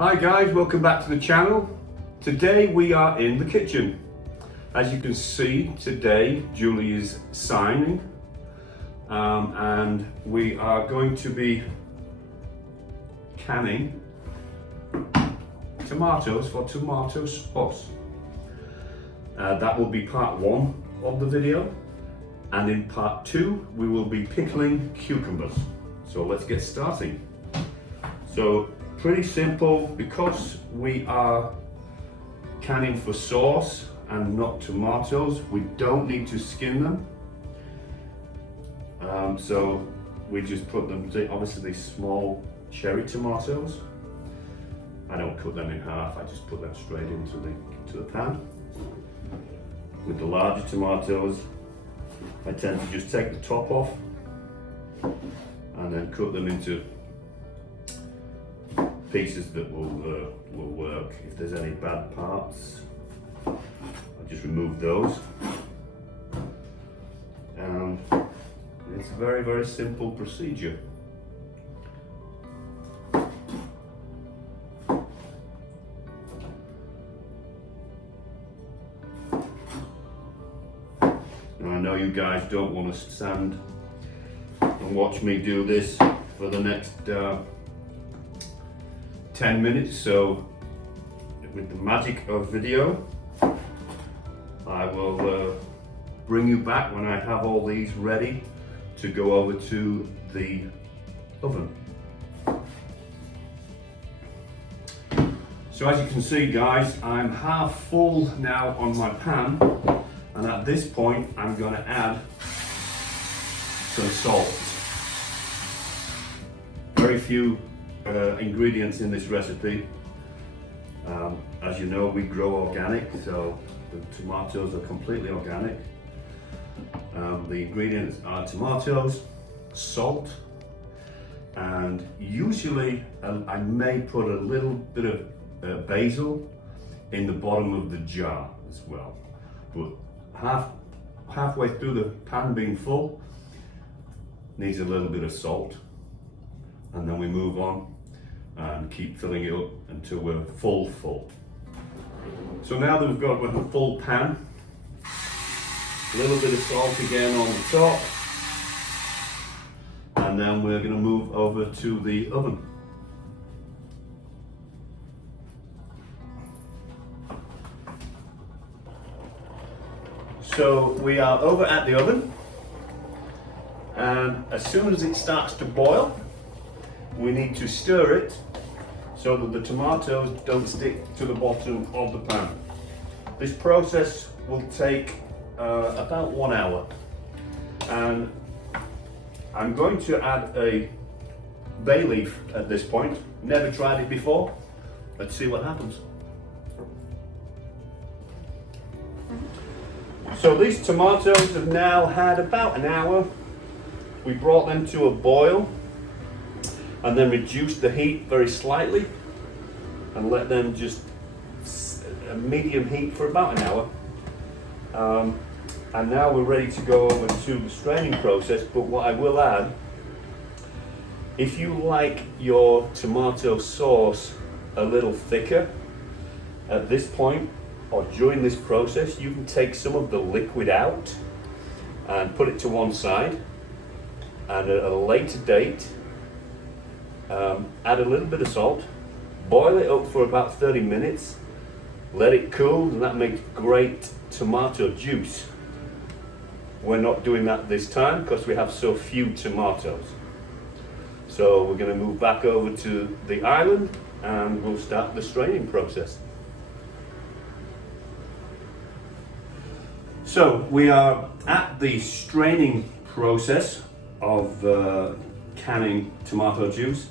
Hi guys, welcome back to the channel. Today we are in the kitchen. As you can see, today Julie is signing and we are going to be canning tomatoes for tomato sauce. That will be part one of the video, and in part two we will be pickling cucumbers. So let's get starting. So pretty simple, because we are canning for sauce and not tomatoes, we don't need to skin them. So we just put them, obviously these small cherry tomatoes, I don't cut them in half, I just put them straight into the pan. With the larger tomatoes, I tend to just take the top off and then cut them into pieces that will work. If there's any bad parts, I'll just remove those. And it's a very, very simple procedure. And I know you guys don't want to stand and watch me do this for the next 10 minutes, so with the magic of video, I will bring you back when I have all these ready to go over to the oven. So as you can see guys, I'm half full now on my pan, and at this point I'm going to add some salt. Very few ingredients in this recipe. As you know, we grow organic, so the tomatoes are completely organic. The ingredients are tomatoes, salt, and usually I may put a little bit of basil in the bottom of the jar as well. But halfway through the pan being full, needs a little bit of salt, and then we move on and keep filling it up until we're full. So now that we've got a full pan, a little bit of salt again on the top, and then we're going to move over to the oven. So we are over at the oven, and as soon as it starts to boil, we need to stir it so that the tomatoes don't stick to the bottom of the pan. This process will take about 1 hour, and I'm going to add a bay leaf at this point. Never tried it before. Let's see what happens. So these tomatoes have now had about an hour. We brought them to a boil and then reduced the heat very slightly and let them just a medium heat for about an hour. And now we're ready to go over to the straining process. But what I will add, if you like your tomato sauce a little thicker, at this point or during this process, you can take some of the liquid out and put it to one side, and at a later date add a little bit of salt, boil it up for about 30 minutes, let it cool, and that makes great tomato juice. We're not doing that this time because we have so few tomatoes. So we're going to move back over to the island and we'll start the straining process. So we are at the straining process of canning tomato juice.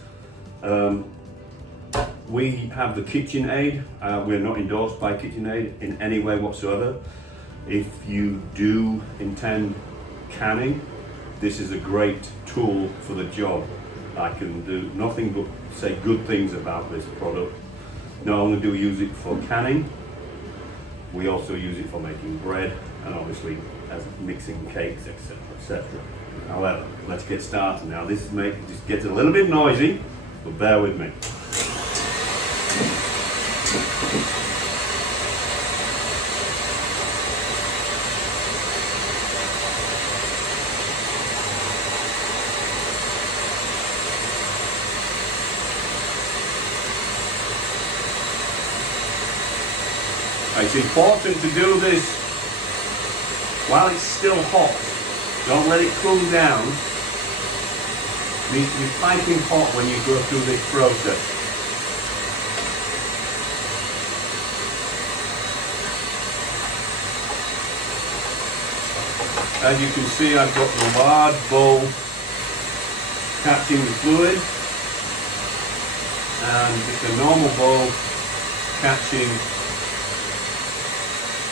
We have the KitchenAid. We're not endorsed by KitchenAid in any way whatsoever. If you do intend canning, this is a great tool for the job. I can do nothing but say good things about this product. Not only do we use it for canning, we also use it for making bread and obviously as mixing cakes, etc., etc. However, let's get started now. This just gets a little bit noisy, but bear with me. It's important to do this while it's still hot. Don't let it cool down. It needs to be piping hot when you go through this process. As you can see, I've got the large bowl catching the fluid and just a normal bowl catching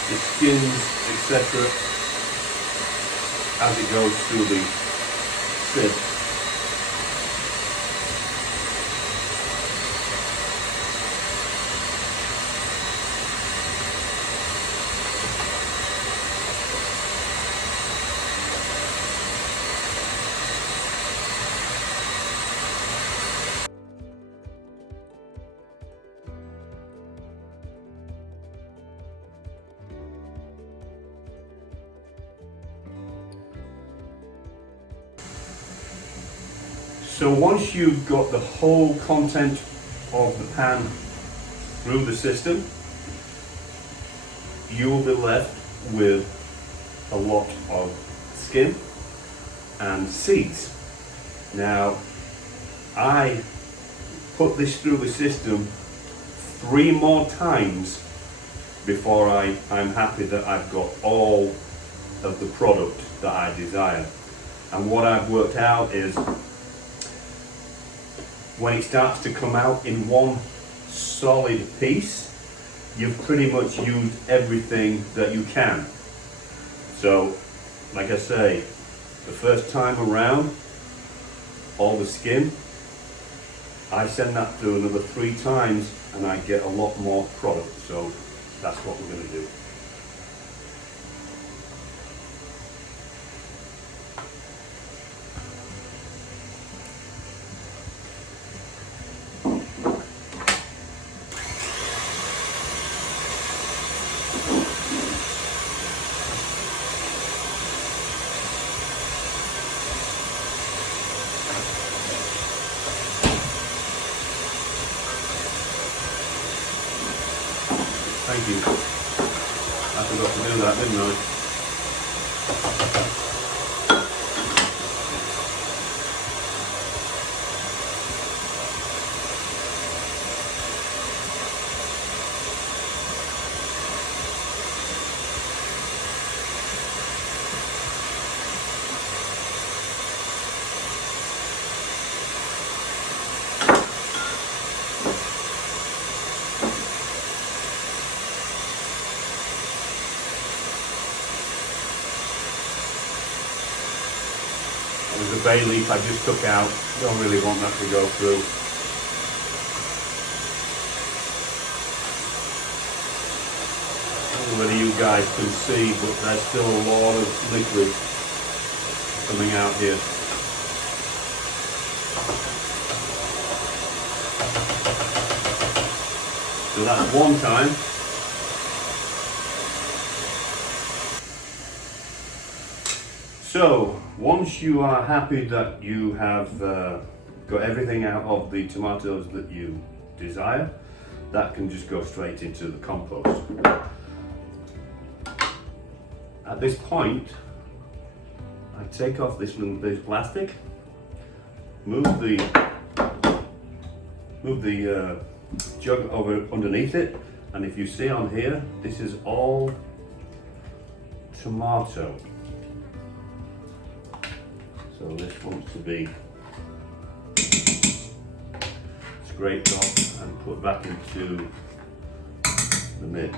the skins, etc., as it goes through the sieve. So once you've got the whole content of the pan through the system, you will be left with a lot of skin and seeds. Now, I put this through the system 3 more times before I'm happy that I've got all of the product that I desire. And what I've worked out is when it starts to come out in one solid piece, you've pretty much used everything that you can. So, like I say, the first time around, all the skin, I send that through another 3 times and I get a lot more product. So that's what we're going to do. Thank you. I forgot to do that, didn't I? With the bay leaf I just took out, don't really want that to go through. I don't know whether you guys can see, but there's still a lot of liquid coming out here. So that's one time. So, once you are happy that you have got everything out of the tomatoes that you desire, that can just go straight into the compost. At this point, I take off this little bit of plastic, move the jug over underneath it, and if you see on here, this is all tomato. So this wants to be scraped off and put back into the mix.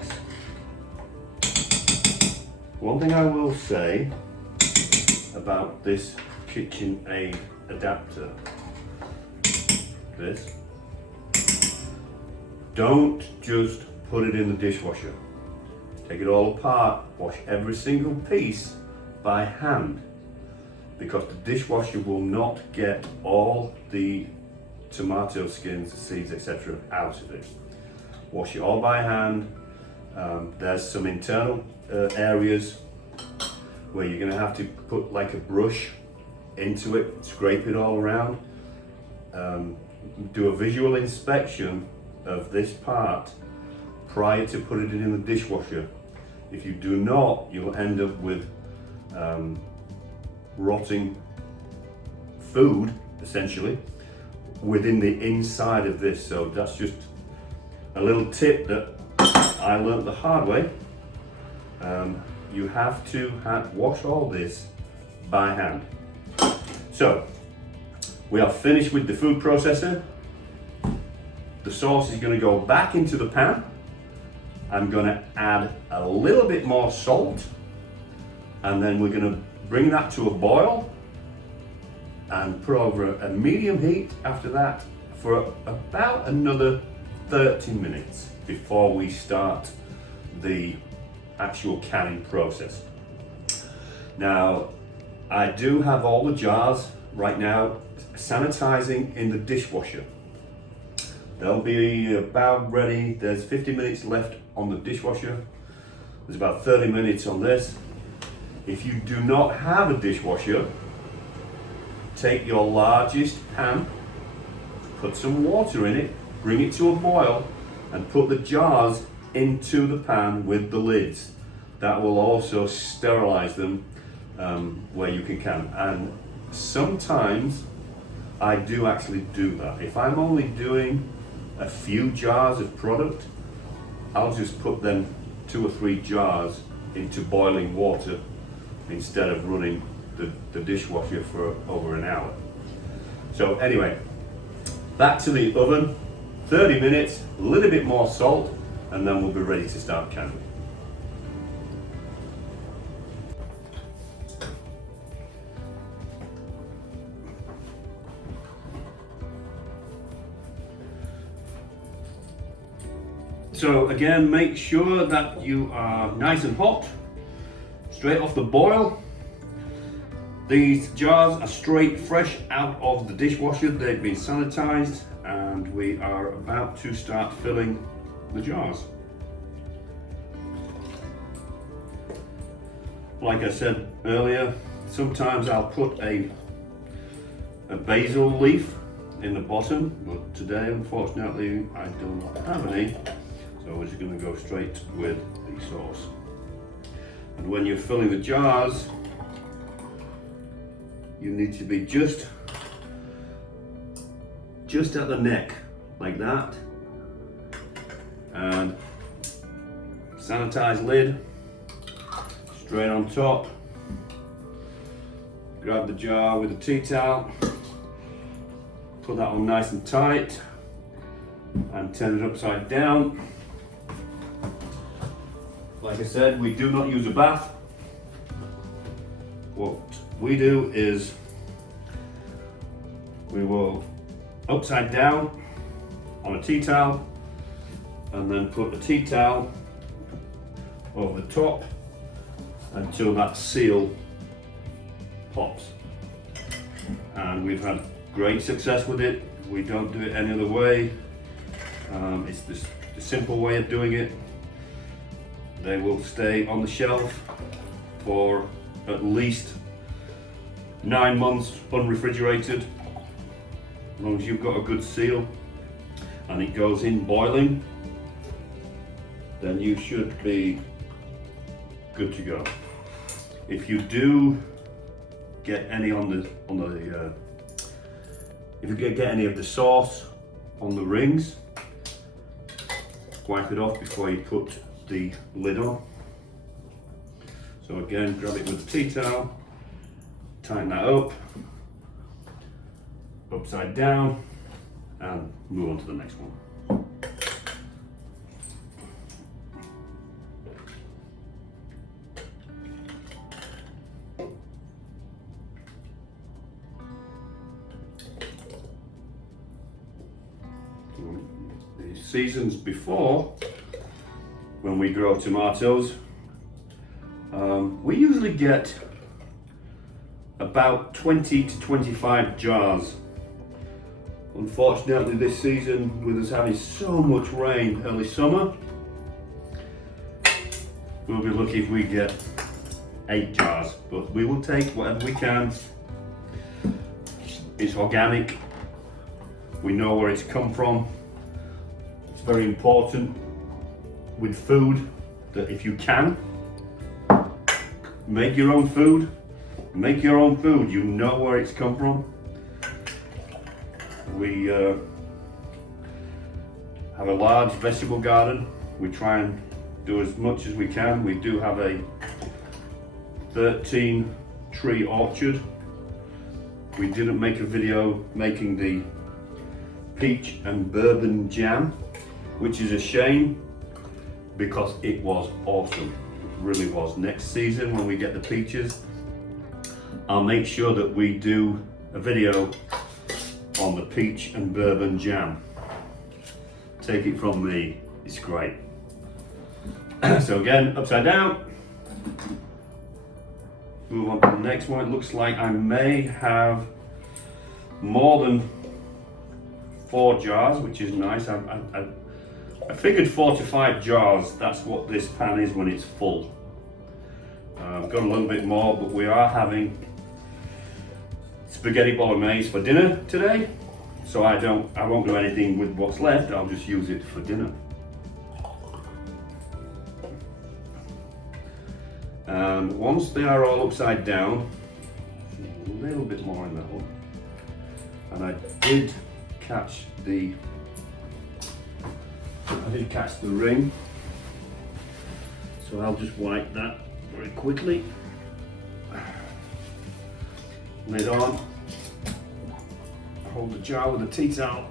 One thing I will say about this KitchenAid adapter, this, don't just put it in the dishwasher. Take it all apart, wash every single piece by hand, because the dishwasher will not get all the tomato skins, seeds, etc. out of it. Wash it all by hand. There's some internal areas where you're going to have to put like a brush into it, scrape it all around. Do a visual inspection of this part prior to putting it in the dishwasher. If you do not, you'll end up with rotting food, essentially, within the inside of this. So that's just a little tip that I learned the hard way. You have to wash all this by hand. So we are finished with the food processor. The sauce is going to go back into the pan. I'm going to add a little bit more salt, and then we're going to bring that to a boil and put over a medium heat after that for about another 30 minutes before we start the actual canning process. Now, I do have all the jars right now sanitizing in the dishwasher. They'll be about ready. There's 50 minutes left on the dishwasher. There's about 30 minutes on this. If you do not have a dishwasher, take your largest pan, put some water in it, bring it to a boil, and put the jars into the pan with the lids. That will also sterilize them where you can. And sometimes I do actually do that. If I'm only doing a few jars of product, I'll just put them 2 or 3 jars into boiling water instead of running the dishwasher for over an hour. So anyway, back to the oven, 30 minutes, a little bit more salt, and then we'll be ready to start canning. So again, make sure that you are nice and hot, straight off the boil. These jars are straight fresh out of the dishwasher. They've been sanitized, and we are about to start filling the jars. Like I said earlier, sometimes I'll put a basil leaf in the bottom, but today unfortunately I do not have any. So we're just going to go straight with the sauce. And when you're filling the jars, you need to be just at the neck, like that. And sanitized lid, straight on top. Grab the jar with a tea towel, put that on nice and tight, and turn it upside down. Like I said, we do not use a bath. What we do is we will upside down on a tea towel, and then put the tea towel over the top until that seal pops. And we've had great success with it. We don't do it any other way. It's the simple way of doing it. They will stay on the shelf for at least 9 months unrefrigerated, as long as you've got a good seal and it goes in boiling, then you should be good to go. If you do get any if you get any of the sauce on the rings, wipe it off before you put the lid on. So again, grab it with a tea towel, tighten that up, upside down, and move on to the next one. The seasons before, when we grow tomatoes, we usually get about 20 to 25 jars Unfortunately, this season, with us having so much rain early summer, we'll be lucky if we get 8 jars, but we will take whatever we can. It's organic. We know where it's come from. It's very important with food that if you can, make your own food. Make your own food. You know where it's come from. We have a large vegetable garden. We try and do as much as we can. We do have a 13 tree orchard. We didn't make a video making the peach and bourbon jam, which is a shame because it was awesome. It really was. Next season when we get the peaches, I'll make sure that we do a video on the peach and bourbon jam. Take it from me, it's great. So again, upside down. Move on to the next one. It looks like I may have more than 4 jars, which is nice. I figured 4 to 5 jars, that's what this pan is when it's full. I've got a little bit more, but we are having spaghetti bolognese for dinner today, so I won't do anything with what's left. I'll just use it for dinner. And once they are all upside down, a little bit more in that one, and I did catch the ring, so I'll just wipe that very quickly. Lid on, hold the jar with the tea towel,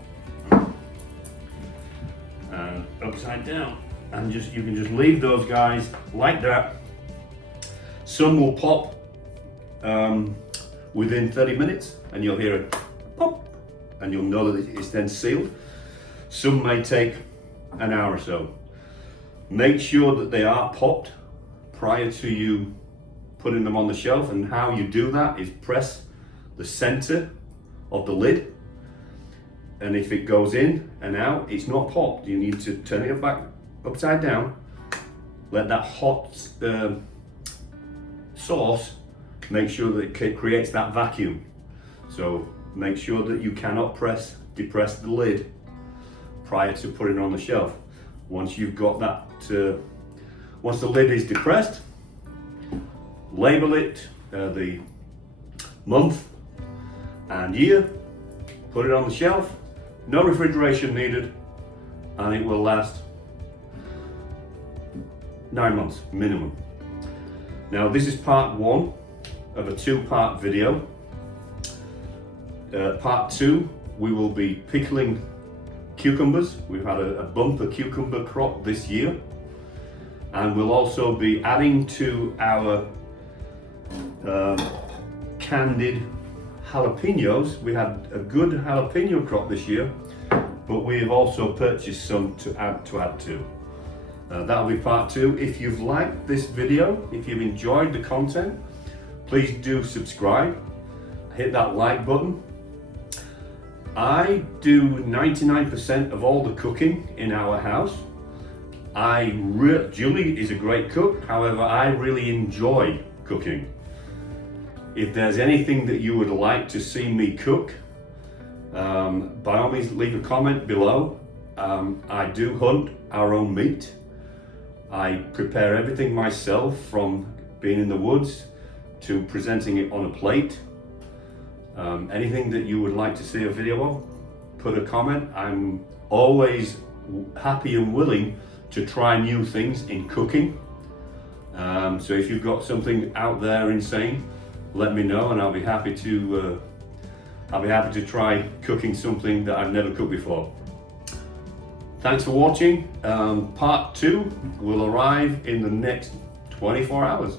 and upside down, and you can just leave those guys like that. Some will pop within 30 minutes, and you'll hear a pop, and you'll know that it's then sealed. Some may take an hour or so. Make sure that they are popped prior to you putting them on the shelf, and how you do that is press the center of the lid, and if it goes in and out, it's not popped. You need to turn it back upside down, let that hot sauce make sure that it creates that vacuum. So make sure that you cannot depress the lid prior to putting it on the shelf. Once you've got that, once the lid is depressed, label it, the month and year, put it on the shelf, no refrigeration needed, and it will last 9 months minimum. Now this is part 1 of a 2-part video. Part 2, we will be pickling cucumbers. We've had a bumper cucumber crop this year, and we'll also be adding to our candied jalapenos. We had a good jalapeno crop this year, but we've also purchased some to add to. That'll be part 2. If you've liked this video, if you've enjoyed the content, please do subscribe, hit that like button. I do 99% of all the cooking in our house. Julie is a great cook, however, I really enjoy cooking. If there's anything that you would like to see me cook, by all means leave a comment below. I do hunt our own meat. I prepare everything myself, from being in the woods to presenting it on a plate. Anything that you would like to see a video of, put a comment. I'm always happy and willing to try new things in cooking. So if you've got something out there insane, let me know, and I'll be happy to try cooking something that I've never cooked before. Thanks for watching. Part 2 will arrive in the next 24 hours.